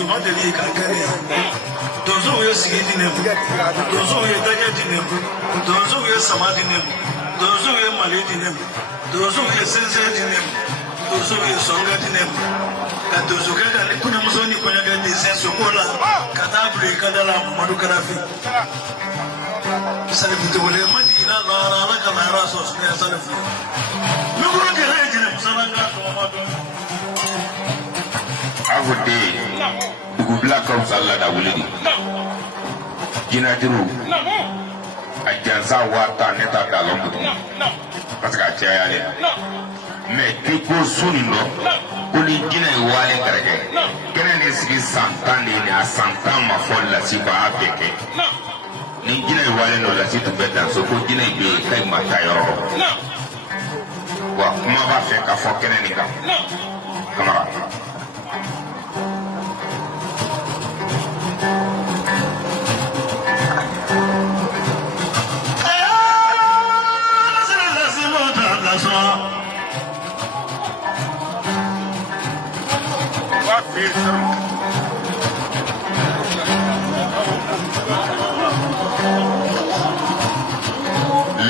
donso ma deli ka kare donso we sigi dinem donso we daje dinem donso we sama dinem donso we mali dinem donso we sense dinem donso we songa dinem ka donso ka da kuna muso ni konya ga de sense kola kata bure kada la Muhammadu Karafi salifu te wole madina la kama raso ne salifu nuguro ke reje ne musalanga to mado avude dugubla ka usalla da wulidi jina diru ajanza wata neta da lombu parce que tia yale mais kiko suni no kuli jina wale karake kene ne sigi santande ni asantan ma folla si ba abeke ni jina wale no la si tu beta so ko jina be kai mata yoro wa kuma ba fe ka fo kene ni ka kamara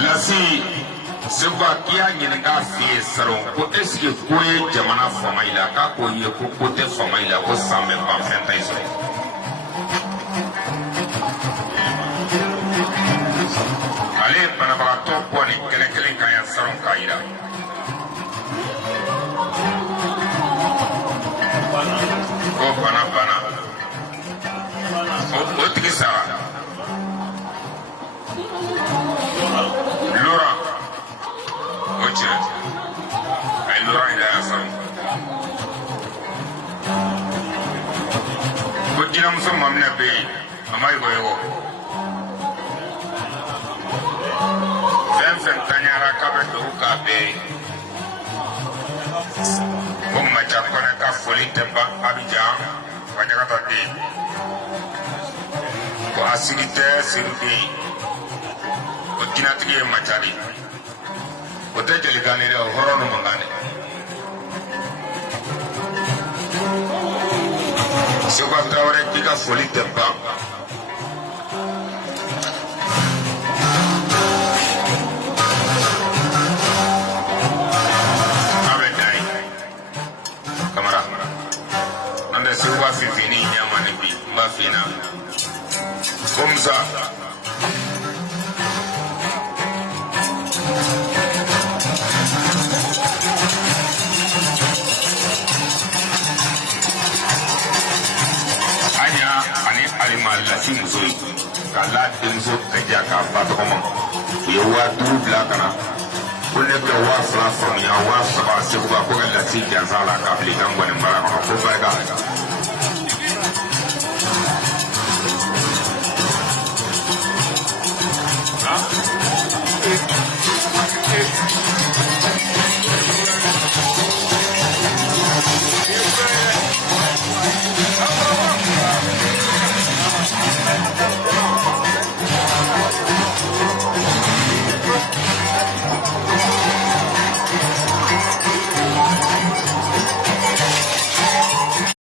lasi seba kia ɲininka fiye saro ko esike ko ye jamana fama ila k'a ko ye ko tɛ fama ila ko san bɛ ban fɛn ta sɔrɔ ale ye banabagatɔ bɔ nin kɛlɛ kelen kan yan saro k'a yira ko bana o tigi sara lora o cɛ a ye lora yɛrɛ y'a sɔrɔ ko jinamuso mamina bɛ yen a ma yɔgɔyɔgɔ fɛn fɛn taɲara k'a bɛ dugu k'a bɛɛ ye ko maja kɔnɛ ka foli tɛ ban Abijan Fajagata den ko a sigi tɛ Seydou den ko jinatigi ye maja de o tɛ jelikan de dɛ o hɔrɔn nu mankan de Seko Tarawele k'i ka foli tɛ ban Sewa fifini nyamani bi bafina Komza anya ani alima lasi muso kala denmuso kaja ka batoma ye wa du bla kana ko ne bɛ wa fila faamuya wa saba Sekuba ko ka lasi jansa la ka bilen kan gɔni mara kɔnɔ ko barika